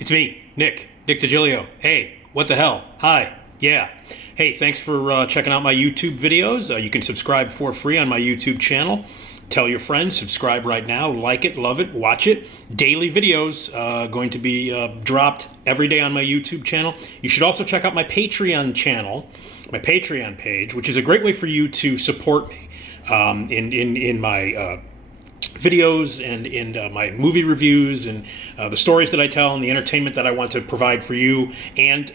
It's me, Nick Digilio. Hey, what the hell? Hi, yeah. Hey, thanks for checking out my YouTube videos. You can subscribe for free on my YouTube channel. Tell your friends, subscribe right now, like it, love it, watch it. Daily videos going to be dropped every day on my YouTube channel. You should also check out my Patreon channel, my Patreon page, which is a great way for you to support me in my videos and in my movie reviews and the stories that I tell and the entertainment that I want to provide for you and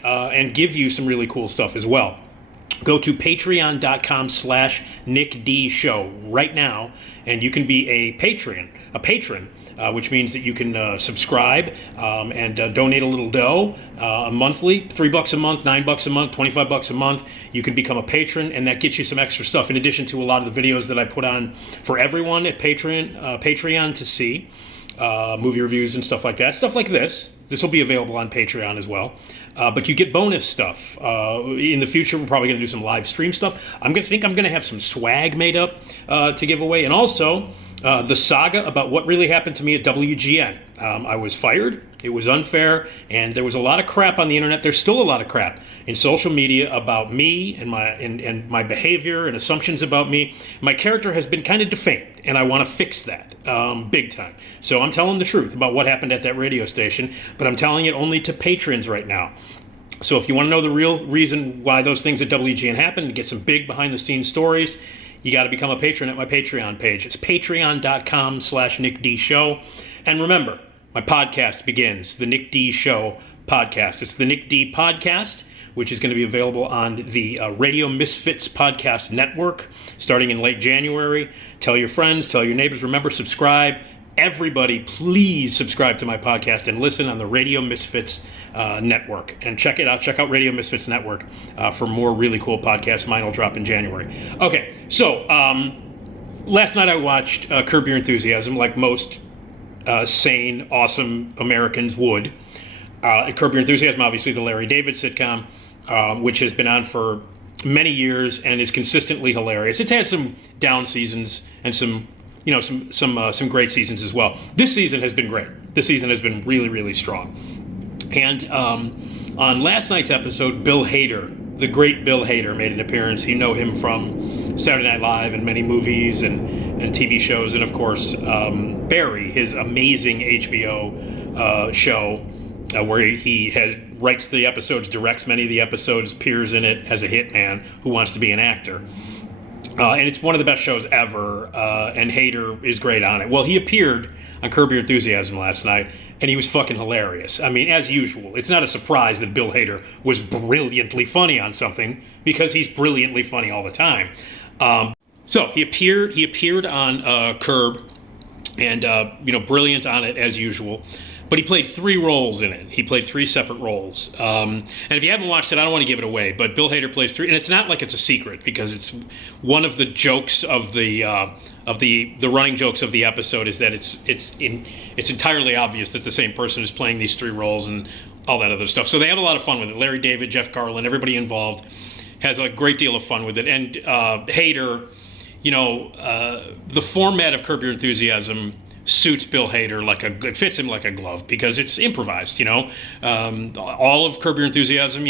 give you some really cool stuff as well. Go to patreon.com/NickDShow right now, and you can be a patron, which means that you can subscribe and donate a little dough monthly, $3 a month, $9 a month, $25 a month. You can become a patron, and that gets you some extra stuff in addition to a lot of the videos that I put on for everyone at Patreon to see, movie reviews and stuff like that. Stuff like this. This will be available on Patreon as well. But you get bonus stuff. In the future, we're probably going to do some live stream stuff. I'm going to have some swag made up to give away. And also, the saga about what really happened to me at WGN. I was fired. It was unfair. And there was a lot of crap on the internet. There's still a lot of crap in social media about me and my behavior and assumptions about me. My character has been kind of defamed, and I want to fix that big time. So I'm telling the truth about what happened at that radio station, but I'm telling it only to patrons right now. So if you want to know the real reason why those things at WGN happened, to get some big behind-the-scenes stories, you got to become a patron at my Patreon page. It's patreon.com/NickDShow. And remember, my podcast begins, the Nick D Show podcast. It's the Nick D Podcast, which is going to be available on the Radio Misfits Podcast Network starting in late January. Tell your friends, tell your neighbors. Remember, subscribe. Everybody, please subscribe to my podcast and listen on the Radio Misfits Network. And check it out. Check out Radio Misfits Network for more really cool podcasts. Mine will drop in January. Okay, so last night I watched Curb Your Enthusiasm, like most sane, awesome Americans would. Curb Your Enthusiasm, obviously the Larry David sitcom, which has been on for many years and is consistently hilarious. It's had some down seasons and some great seasons as well. This season has been great. This season has been really, really strong. And on last night's episode, Bill Hader, the great Bill Hader, made an appearance. You know him from Saturday Night Live and many movies and TV shows, and of course Barry, his amazing HBO show where he writes the episodes, directs many of the episodes, appears in it as a hitman who wants to be an actor. And it's one of the best shows ever, and Hader is great on it. Well, he appeared on Curb Your Enthusiasm last night, and he was fucking hilarious. I mean, as usual, it's not a surprise that Bill Hader was brilliantly funny on something, because he's brilliantly funny all the time. So he appeared on Curb, and brilliant on it as usual. But he played 3 roles in it. He played 3 separate roles. And if you haven't watched it, I don't want to give it away. But Bill Hader plays 3, and it's not like it's a secret, because it's one of the jokes of the running jokes of the episode is that it's entirely obvious that the same person is playing these 3 roles and all that other stuff. So they have a lot of fun with it. Larry David, Jeff Garlin, everybody involved has a great deal of fun with it. And Hader, the format of Curb Your Enthusiasm suits Bill Hader it fits him like a glove, because it's improvised. All of Curb Your Enthusiasm,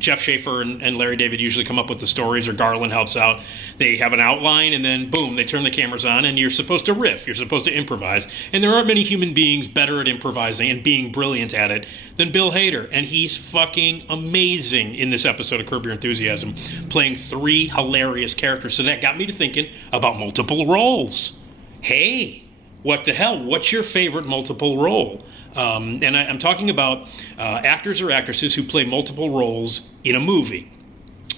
Jeff Schaffer and Larry David usually come up with the stories, or Garland helps out. They have an outline, and then boom, they turn the cameras on, and you're supposed to riff. You're supposed to improvise. And there aren't many human beings better at improvising and being brilliant at it than Bill Hader, and he's fucking amazing in this episode of Curb Your Enthusiasm, playing 3 hilarious characters. So that got me to thinking about multiple roles. Hey, what the hell? What's your favorite multiple role? And I'm talking about actors or actresses who play multiple roles in a movie,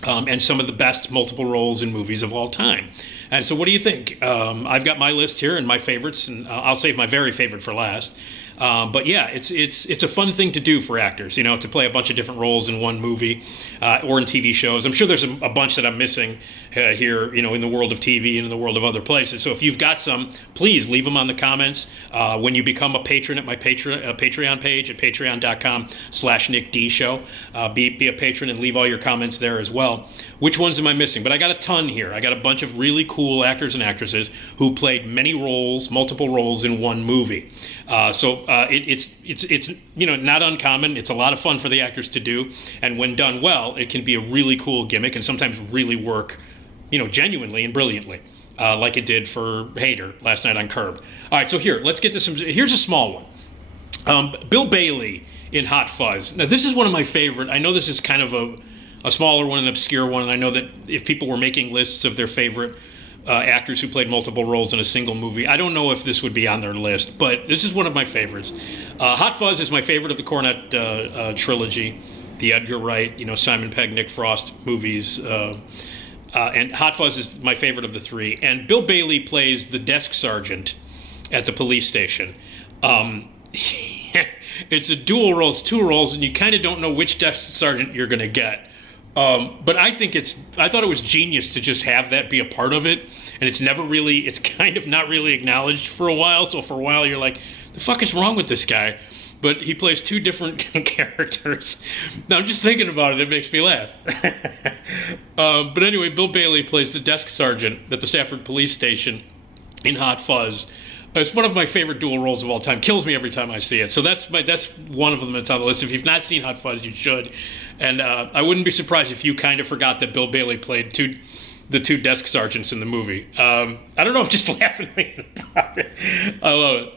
and some of the best multiple roles in movies of all time. And so what do you think? I've got my list here and my favorites, and I'll save my very favorite for last. But yeah, it's a fun thing to do for actors, to play a bunch of different roles in one movie or in TV shows. I'm sure there's a bunch that I'm missing. here, in the world of TV and in the world of other places. So if you've got some, please leave them on the comments. When you become a patron at my Patreon page at patreon.com/NickDShow, be a patron and leave all your comments there as well. Which ones am I missing? But I got a ton here. I got a bunch of really cool actors and actresses who played many roles, multiple roles in one movie. It's not uncommon. It's a lot of fun for the actors to do, and when done well, it can be a really cool gimmick and sometimes really work, genuinely and brilliantly, like it did for Hader last night on Curb. All right, so let's get to some. Here's a small one. Bill Bailey in Hot Fuzz. Now, this is one of my favorite. I know this is kind of a smaller one, an obscure one, and I know that if people were making lists of their favorite actors who played multiple roles in a single movie, I don't know if this would be on their list, but this is one of my favorites. Hot Fuzz is my favorite of the Cornette trilogy, the Edgar Wright, Simon Pegg, Nick Frost movies, and Hot Fuzz is my favorite of the three. And Bill Bailey plays the desk sergeant at the police station. It's a dual role, it's two roles, and you kind of don't know which desk sergeant you're going to get. But I thought it was genius to just have that be a part of it, and it's kind of not really acknowledged for a while. So for a while you're like, the fuck is wrong with this guy? But he plays two different characters. Now I'm just thinking about it, it makes me laugh. But anyway, Bill Bailey plays the desk sergeant at the Stafford Police Station in Hot Fuzz. It's one of my favorite dual roles of all time. Kills me every time I see it. So that's one of them that's on the list. If you've not seen Hot Fuzz, you should. And I wouldn't be surprised if you kind of forgot that Bill Bailey played the two desk sergeants in the movie. I don't know, I'm just laughing about it. I love it.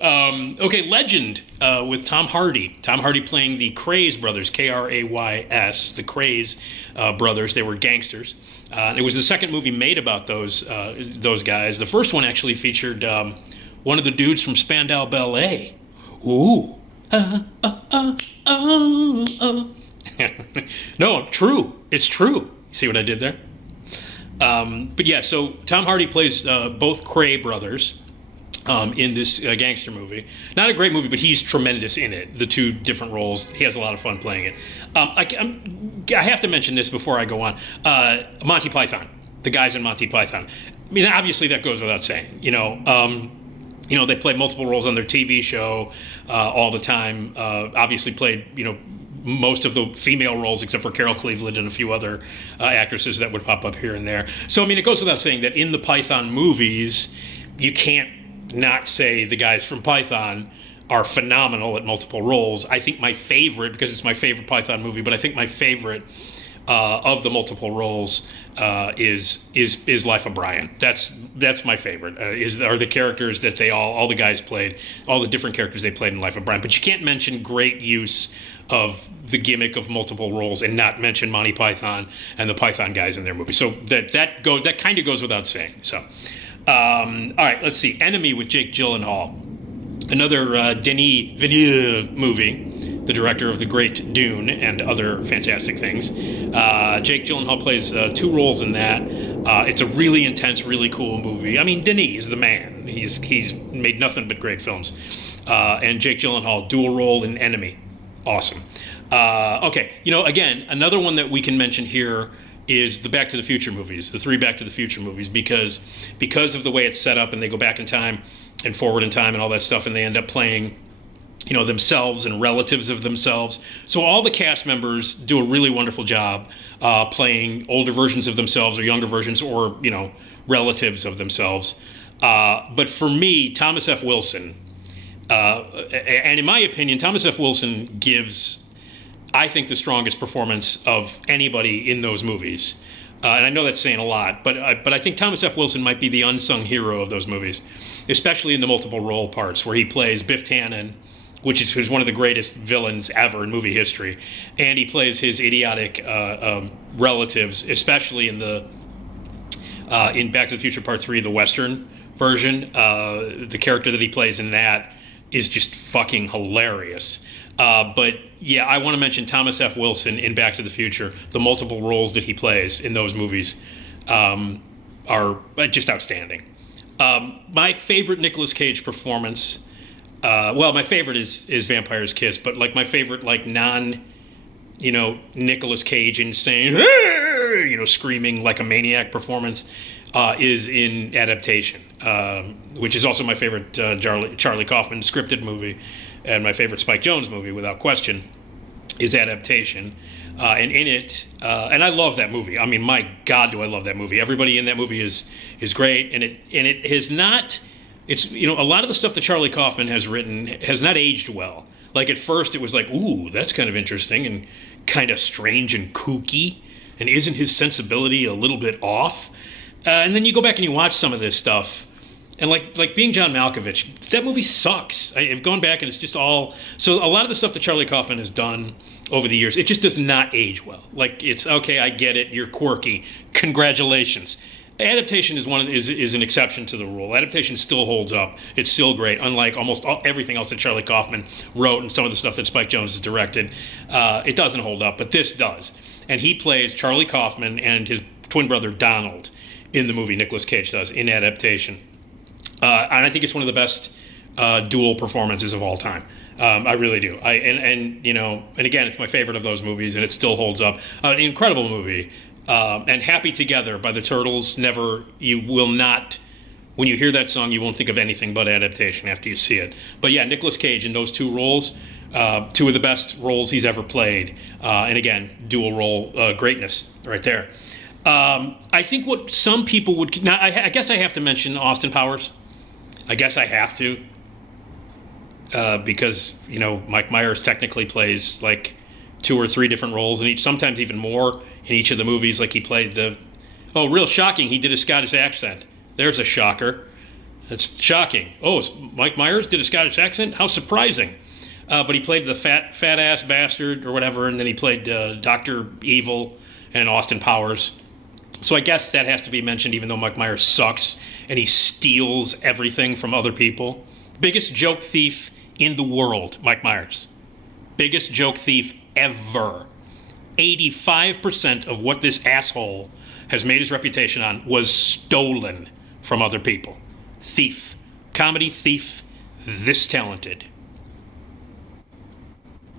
Okay, Legend with Tom Hardy. Tom Hardy playing the Krays brothers, Krays, the Krays brothers. They were gangsters. It was the second movie made about those guys. The first one actually featured one of the dudes from Spandau Ballet. Ooh. No, true. It's true. See what I did there? But yeah, so Tom Hardy plays both Kray brothers in this gangster movie. Not a great movie, but he's tremendous in it. The two different roles. He has a lot of fun playing it. I have to mention this before I go on. Monty Python. The guys in Monty Python. I mean, obviously that goes without saying. They play multiple roles on their TV show all the time. Obviously played, most of the female roles except for Carol Cleveland and a few other actresses that would pop up here and there. So, I mean, it goes without saying that in the Python movies, you can't not say the guys from Python are phenomenal at multiple roles. I think my favorite, because it's my favorite Python movie, but I think my favorite of the multiple roles is Life of Brian. That's my favorite. Are the characters that all the guys played, all the different characters they played in Life of Brian. But you can't mention great use of the gimmick of multiple roles and not mention Monty Python and the Python guys in their movie. So that kind of goes without saying. So, all right, let's see. Enemy with Jake Gyllenhaal, another Denis Villeneuve movie, the director of The Great Dune and other fantastic things. Jake Gyllenhaal plays two roles in that. It's a really intense, really cool movie. I mean, Denis is the man. He's made nothing but great films. And Jake Gyllenhaal, dual role in Enemy. Awesome. Okay, again, another one that we can mention here is the Back to the Future movies, the three Back to the Future movies, because of the way it's set up and they go back in time and forward in time and all that stuff, and they end up playing, themselves and relatives of themselves. So all the cast members do a really wonderful job playing older versions of themselves or younger versions or, relatives of themselves. But for me, Thomas F. Wilson, and in my opinion, Thomas F. Wilson gives, I think, the strongest performance of anybody in those movies. And I know that's saying a lot, but I think Thomas F. Wilson might be the unsung hero of those movies, especially in the multiple role parts where he plays Biff Tannen, who's one of the greatest villains ever in movie history, and he plays his idiotic relatives, especially in Back to the Future Part 3, the Western version. The character that he plays in that is just fucking hilarious. But yeah, I want to mention Thomas F. Wilson in Back to the Future. The multiple roles that he plays in those movies are just outstanding. My favorite Nicolas Cage performance, my favorite is Vampire's Kiss, but my favorite Nicolas Cage insane screaming like a maniac performance, is in Adaptation, which is also my favorite Charlie Kaufman scripted movie, and my favorite Spike Jonze movie, without question, is Adaptation. And in it, and I love that movie. I mean, my God, do I love that movie. Everybody in that movie is great, and it has not. It's a lot of the stuff that Charlie Kaufman has written has not aged well. Like at first, it was like, ooh, that's kind of interesting and kind of strange and kooky, and isn't his sensibility a little bit off? And then you go back and you watch some of this stuff, and like Being John Malkovich, that movie sucks. I've gone back and it's just all. So a lot of the stuff that Charlie Kaufman has done over the years, it just does not age well. Like, it's okay, I get it, you're quirky, congratulations. Adaptation is an exception to the rule. Adaptation still holds up. It's still great, unlike almost everything else that Charlie Kaufman wrote and some of the stuff that Spike Jonze has directed. It doesn't hold up, but this does. And he plays Charlie Kaufman and his twin brother Donald in the movie. Nicolas Cage does in Adaptation. And I think it's one of the best dual performances of all time. I really do. And again, it's my favorite of those movies, and it still holds up. An incredible movie. And Happy Together by the Turtles. You will not, when you hear that song, you won't think of anything but Adaptation after you see it. But yeah, Nicolas Cage in those two roles, two of the best roles he's ever played. And again, dual role greatness right there. I think what some people would, now I guess I have to mention Austin Powers. I guess I have to. Because, Mike Myers technically plays like 2 or 3 different roles, and sometimes even more in each of the movies. Like he played real shocking, he did a Scottish accent. There's a shocker. That's shocking. Oh, Mike Myers did a Scottish accent? How surprising. But he played the fat ass bastard or whatever, and then he played Dr. Evil and Austin Powers. So I guess that has to be mentioned, even though Mike Myers sucks and he steals everything from other people. Biggest joke thief in the world, Mike Myers. Biggest joke thief ever. 85% of what this asshole has made his reputation on was stolen from other people. Thief. Comedy thief. This talented.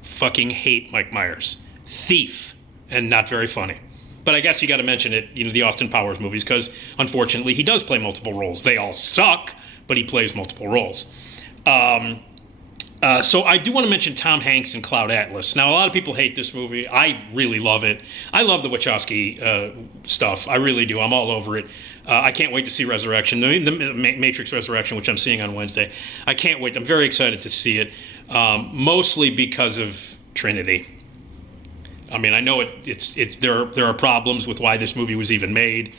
Fucking hate Mike Myers. Thief. And not very funny. But I guess you got to mention it, the Austin Powers movies, because unfortunately he does play multiple roles. They all suck, but he plays multiple roles. So I do want to mention Tom Hanks in Cloud Atlas. Now, a lot of people hate this movie. I really love it. I love the Wachowski stuff. I really do. I'm all over it. I can't wait to see Resurrection, the Matrix Resurrection, which I'm seeing on Wednesday. I can't wait. I'm very excited to see it, mostly because of Trinity. I mean, I know there are problems with why this movie was even made.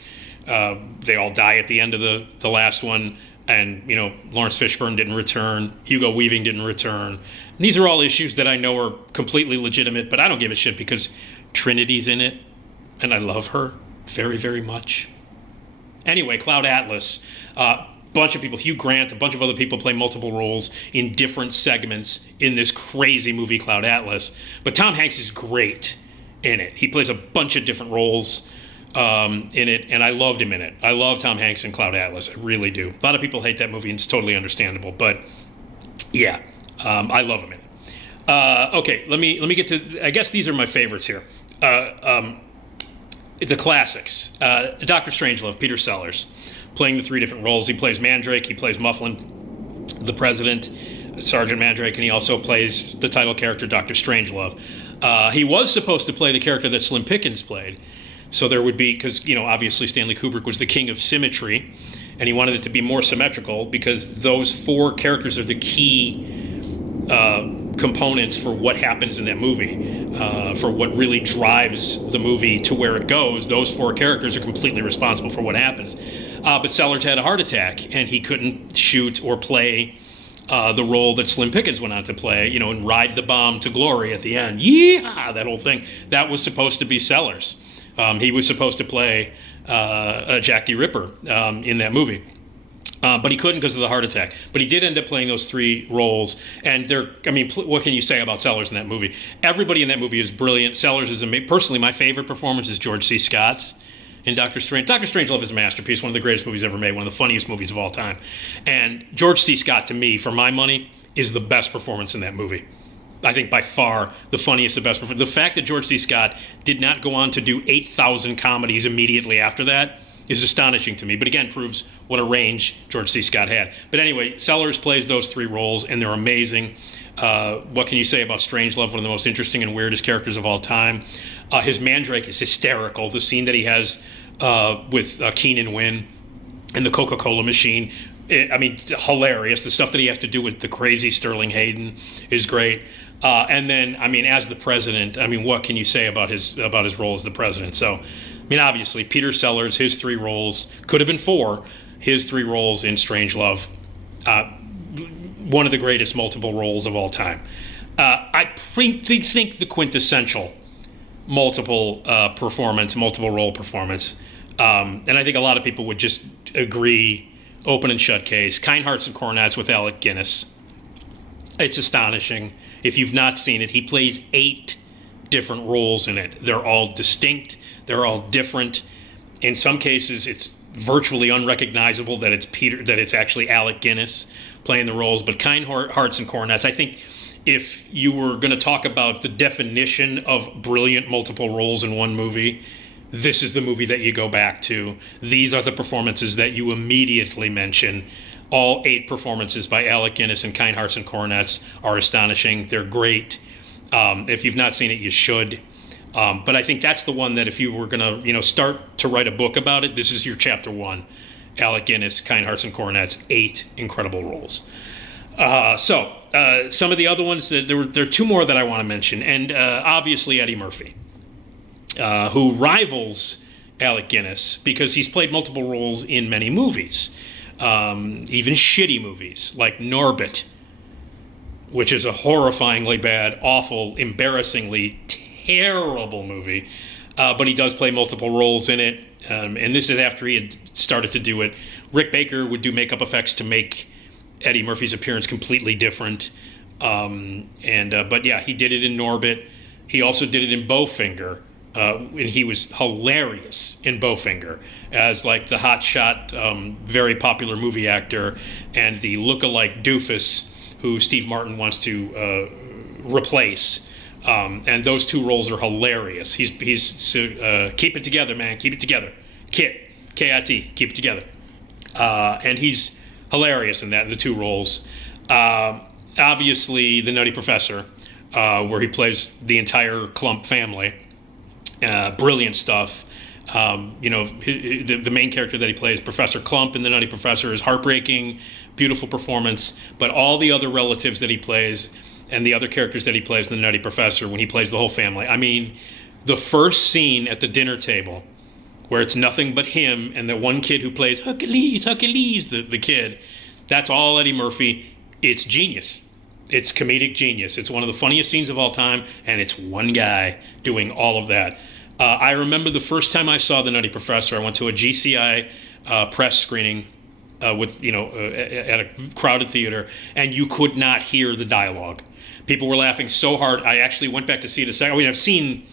They all die at the end of the last one. And, Lawrence Fishburne didn't return. Hugo Weaving didn't return. And these are all issues that I know are completely legitimate, but I don't give a shit because Trinity's in it, and I love her very, very much. Anyway, Cloud Atlas, bunch of people, Hugh Grant, a bunch of other people play multiple roles in different segments in this crazy movie, Cloud Atlas. But Tom Hanks is great in it. He plays a bunch of different roles in it, and I loved him in it. I love Tom Hanks in Cloud Atlas. I really do. A lot of people hate that movie, and it's totally understandable. But yeah, I love him in it. Okay, let me get to. I guess these are my favorites here. The classics. Dr. Strangelove, Peter Sellers, playing the 3 different roles. He plays Mandrake. He plays Mufflin, the President, Sergeant Mandrake, and he also plays the title character, Dr. Strangelove. He was supposed to play the character that Slim Pickens played. So there would be, because, obviously Stanley Kubrick was the king of symmetry, and he wanted it to be more symmetrical because those 4 characters are the key components for what happens in that movie, for what really drives the movie to where it goes. Those 4 characters are completely responsible for what happens. But Sellers had a heart attack, and he couldn't shoot or play the role that Slim Pickens went on to play, and ride the bomb to glory at the end. Yeah, that whole thing. That was supposed to be Sellers. He was supposed to play Jack the Ripper in that movie. But he couldn't because of the heart attack. But he did end up playing those 3 roles. And what can you say about Sellers in that movie? Everybody in that movie is brilliant. Sellers is personally, my favorite performance is George C. Scott's in Doctor Strange. Doctor Strangelove is a masterpiece, one of the greatest movies ever made, one of the funniest movies of all time. And George C. Scott, to me, for my money, is the best performance in that movie. I think by far the funniest, the best. The fact that George C. Scott did not go on to do 8,000 comedies immediately after that is astonishing to me. But again, proves what a range George C. Scott had. But anyway, Sellers plays those three roles, and they're amazing. What can you say about Strangelove? One of the most interesting and weirdest characters of all time. His Mandrake is hysterical. The scene that he has with Keenan Wynn and the Coca-Cola machine, hilarious. The stuff that he has to do with the crazy Sterling Hayden is great. And then, as the president, what can you say about his role as the president? So, obviously, Peter Sellers, his three roles, could have been four, his three roles in Strangelove, one of the greatest multiple roles of all time. I think the quintessential multiple role performance, and I think a lot of people would just agree, open and shut case, Kind Hearts and Coronets with Alec Guinness. It's astonishing. If you've not seen it, he plays 8 different roles in it. They're all distinct. They're all different. In some cases, it's virtually unrecognizable that it's actually Alec Guinness playing the roles. But Kind Hearts and Coronets, I think if you were going to talk about the definition of brilliant multiple roles in one movie, this is the movie that you go back to. These are the performances that you immediately mention. All 8 performances by Alec Guinness and Kind Hearts and Coronets are astonishing. They're great. If you've not seen it, you should. But I think that's the one that if you were going to, start to write a book about it, this is your chapter 1. Alec Guinness, Kind Hearts and Coronets, 8 incredible roles. Some of the other ones, there are 2 more that I want to mention. And obviously Eddie Murphy, who rivals Alec Guinness because he's played multiple roles in many movies. Even shitty movies like Norbit, which is a horrifyingly bad, awful, embarrassingly terrible movie. But he does play multiple roles in it. And this is after he had started to do it. Rick Baker would do makeup effects to make Eddie Murphy's appearance completely different. But yeah, he did it in Norbit. He also did it in Bowfinger. And he was hilarious in Bowfinger as like the hotshot, very popular movie actor and the look-alike doofus who Steve Martin wants to replace. And those 2 roles are hilarious. He's keep it together, man. Keep it together. K-I-T. Keep it together. And he's hilarious in the 2 roles. Obviously, the Nutty Professor, where he plays the entire Clump family. Brilliant stuff. The main character that he plays, Professor Clump in The Nutty Professor, is heartbreaking, beautiful performance. But all the other relatives that he plays and the other characters that he plays in The Nutty Professor, when he plays the whole family. The first scene at the dinner table where it's nothing but him and the one kid who plays Hercules, the kid, that's all Eddie Murphy. It's genius. It's comedic genius. It's one of the funniest scenes of all time, and it's one guy doing all of that. I remember the first time I saw The Nutty Professor, I went to a GCI press screening at a crowded theater, and you could not hear the dialogue. People were laughing so hard. I actually went back to see it a second. I've seen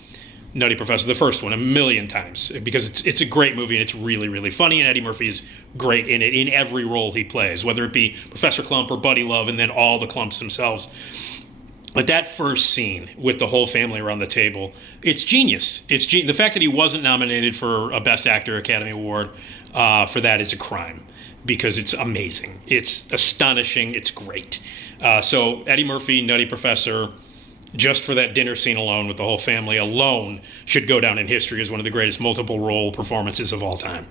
Nutty Professor, the first one, a million times because it's a great movie and it's really, really funny. And Eddie Murphy is great in it, in every role he plays, whether it be Professor Clump or Buddy Love and then all the Clumps themselves. But that first scene with the whole family around the table, it's genius. The fact that he wasn't nominated for a Best Actor Academy Award for that is a crime because it's amazing. It's astonishing. It's great. So Eddie Murphy, Nutty Professor, just for that dinner scene alone with the whole family alone should go down in history as one of the greatest multiple role performances of all time.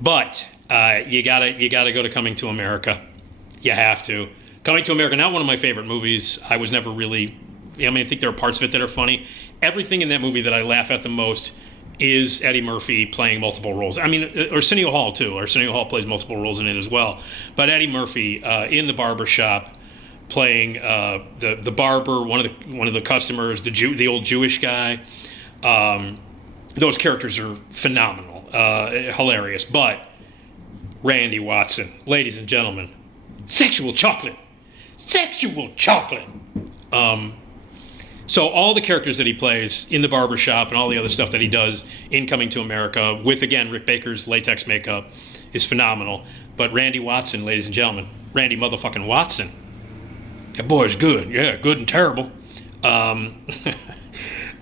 But you gotta go to Coming to America. You have to. Coming to America, not one of my favorite movies. I was never really, I think there are parts of it that are funny. Everything in that movie that I laugh at the most is Eddie Murphy playing multiple roles. Arsenio Hall too. Arsenio Hall plays multiple roles in it as well. But Eddie Murphy in the barber shop playing the barber, one of the customers, the old Jewish guy. Those characters are phenomenal, hilarious. But Randy Watson, ladies and gentlemen, sexual chocolate. So all the characters that he plays in the barbershop and all the other stuff that he does in Coming to America with, again, Rick Baker's latex makeup is phenomenal. But Randy Watson, ladies and gentlemen, Randy motherfucking Watson, that boy is good. Yeah, good and terrible.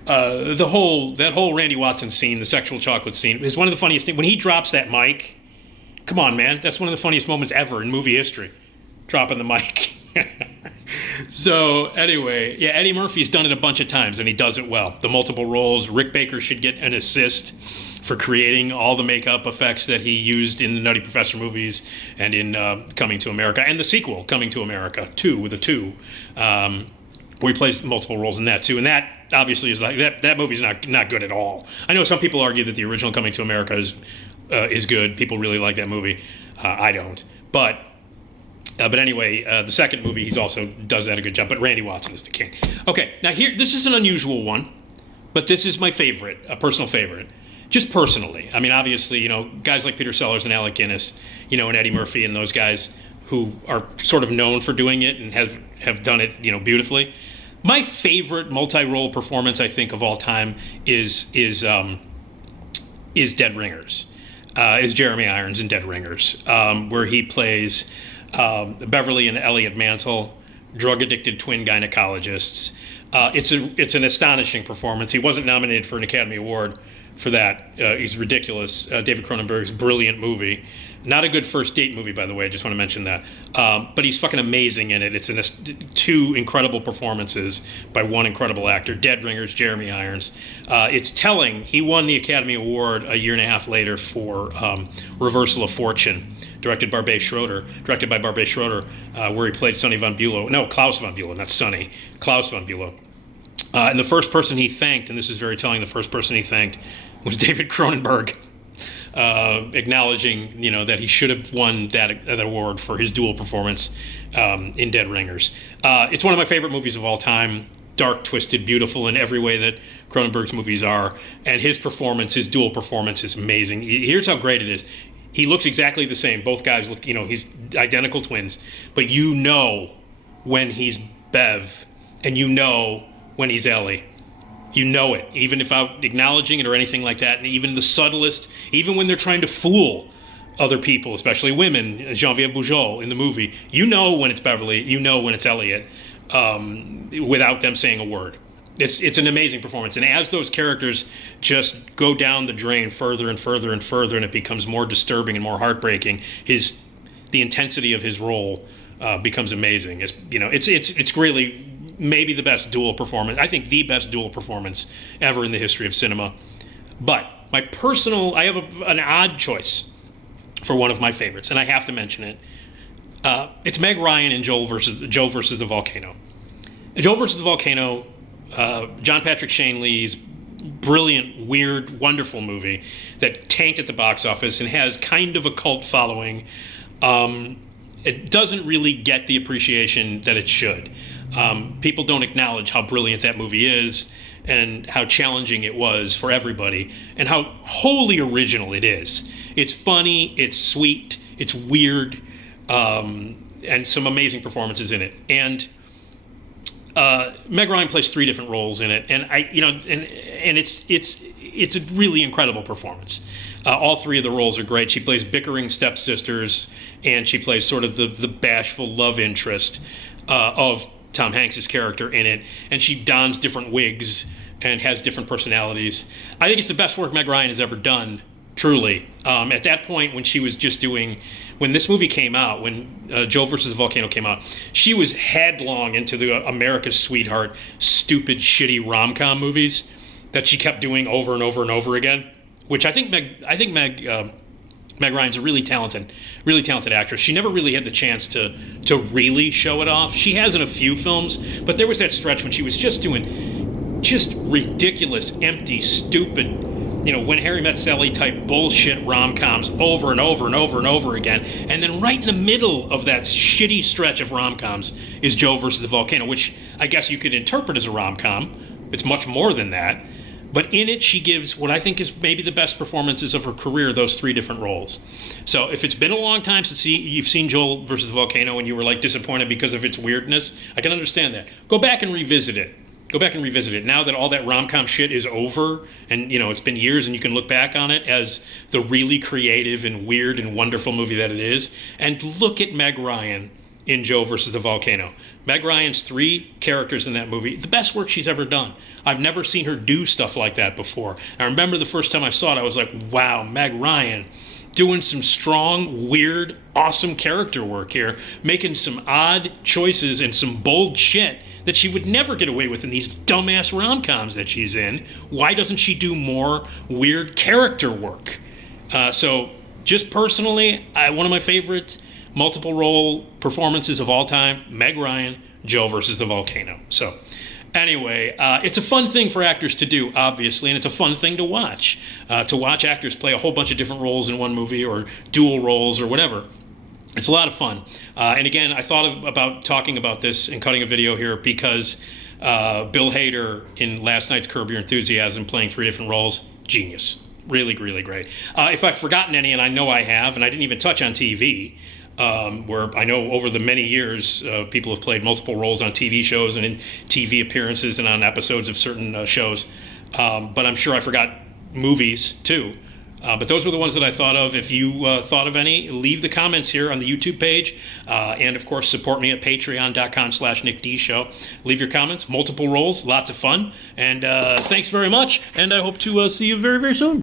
That whole Randy Watson scene, the sexual chocolate scene, is one of the funniest things. When he drops that mic, come on, man, that's one of the funniest moments ever in movie history. Dropping the mic. So anyway, yeah, Eddie Murphy's done it a bunch of times, and he does it well. The multiple roles. Rick Baker should get an assist for creating all the makeup effects that he used in the Nutty Professor movies and in Coming to America, and the sequel, Coming to America 2, with a 2, where he plays multiple roles in that too. And that obviously is like that movie's not good at all. I know some people argue that the original Coming to America is good. People really like that movie. I don't. But anyway, the second movie, he's also does that a good job. But Randy Watson is the king. Okay, now here, this is an unusual one, but this is my favorite, a personal favorite. Just personally. I mean, obviously, you know, guys like Peter Sellers and Alec Guinness, you know, and Eddie Murphy and those guys who are sort of known for doing it and have done it, you know, beautifully. My favorite multi-role performance, I think, of all time is Dead Ringers. Is Jeremy Irons in Dead Ringers, where he plays Beverly and Elliot Mantle, drug-addicted twin gynecologists. It's an astonishing performance. He wasn't nominated for an Academy Award for that. He's ridiculous. David Cronenberg's brilliant movie. Not a good first date movie, by the way. I just want to mention that. But he's fucking amazing in it. It's two incredible performances by one incredible actor. Dead Ringers, Jeremy Irons. It's telling. He won the Academy Award a year and a half later for Reversal of Fortune, directed by Barbet Schroeder, where he played Sonny von Bülow. No, Klaus von Bülow, not Sonny. Klaus von Bülow. And the first person he thanked, and this is very telling, the first person he thanked was David Cronenberg, acknowledging, you know, that he should have won that award for his dual performance in Dead Ringers. It's one of my favorite movies of all time. Dark, twisted, beautiful in every way that Cronenberg's movies are. And his dual performance is amazing. Here's how great it is. He looks exactly the same. Both guys look, you know, he's identical twins. But you know when he's Bev, and you know when he's Ellie. You know it, even without acknowledging it or anything like that. And even the subtlest, even when they're trying to fool other people, especially women, Genevieve Bujold in the movie, you know when it's Beverly, you know when it's Elliot, without them saying a word. It's an amazing performance. And as those characters just go down the drain further and further and further, and it becomes more disturbing and more heartbreaking, the intensity of his role becomes amazing. It's really maybe the best dual performance. I think the best dual performance ever in the history of cinema. But I have an odd choice for one of my favorites, and I have to mention it. It's Meg Ryan in Joe versus the Volcano. Joe versus the Volcano, John Patrick Shanley's brilliant, weird, wonderful movie that tanked at the box office and has kind of a cult following. It doesn't really get the appreciation that it should. People don't acknowledge how brilliant that movie is and how challenging it was for everybody and how wholly original it is. It's funny, it's sweet, it's weird, and some amazing performances in it. And Meg Ryan plays 3 different roles in it, and it's a really incredible performance. All 3 of the roles are great. She plays bickering stepsisters, and she plays sort of the bashful love interest of Tom Hanks' character in it, and she dons different wigs and has different personalities. I think it's the best work Meg Ryan has ever done, truly. At that point, when she was just when this movie came out, when Joe versus the Volcano came out, she was headlong into the America's Sweetheart, stupid, shitty rom-com movies that she kept doing over and over and over again, which I think Meg Ryan's a really talented actress. She never really had the chance to really show it off. She has in a few films, but there was that stretch when she was just doing just ridiculous, empty, stupid, When Harry Met Sally type bullshit rom-coms over and over and over and over again. And then right in the middle of that shitty stretch of rom-coms is Joe versus the Volcano, which I guess you could interpret as a rom-com. It's much more than that. But in it, she gives what I think is maybe the best performances of her career, those 3 different roles. So if it's been a long time since you've seen Joel versus the Volcano and you were disappointed because of its weirdness, I can understand that. Go back and revisit it. Now that all that rom-com shit is over and, it's been years and you can look back on it as the really creative and weird and wonderful movie that it is. And look at Meg Ryan in Joe versus the Volcano. Meg Ryan's 3 characters in that movie, the best work she's ever done. I've never seen her do stuff like that before. I remember the first time I saw it, I was like, wow, Meg Ryan doing some strong, weird, awesome character work here, making some odd choices and some bold shit that she would never get away with in these dumbass rom-coms that she's in. Why doesn't she do more weird character work? So just personally, one of my favorite multiple role performances of all time, Meg Ryan, Joe versus the Volcano. So anyway, it's a fun thing for actors to do, obviously, and it's a fun thing to watch actors play a whole bunch of different roles in one movie or dual roles or whatever. It's a lot of fun. And again, I thought about talking about this and cutting a video here because Bill Hader in last night's Curb Your Enthusiasm playing 3 different roles, genius. Really, really great. If I've forgotten any, and I know I have, and I didn't even touch on TV, where I know over the many years people have played multiple roles on TV shows and in TV appearances and on episodes of certain shows. But I'm sure I forgot movies too. But those were the ones that I thought of. If you thought of any, leave the comments here on the YouTube page. And, of course, support me at patreon.com/NickDShow. Leave your comments. Multiple roles. Lots of fun. And thanks very much. And I hope to see you very, very soon.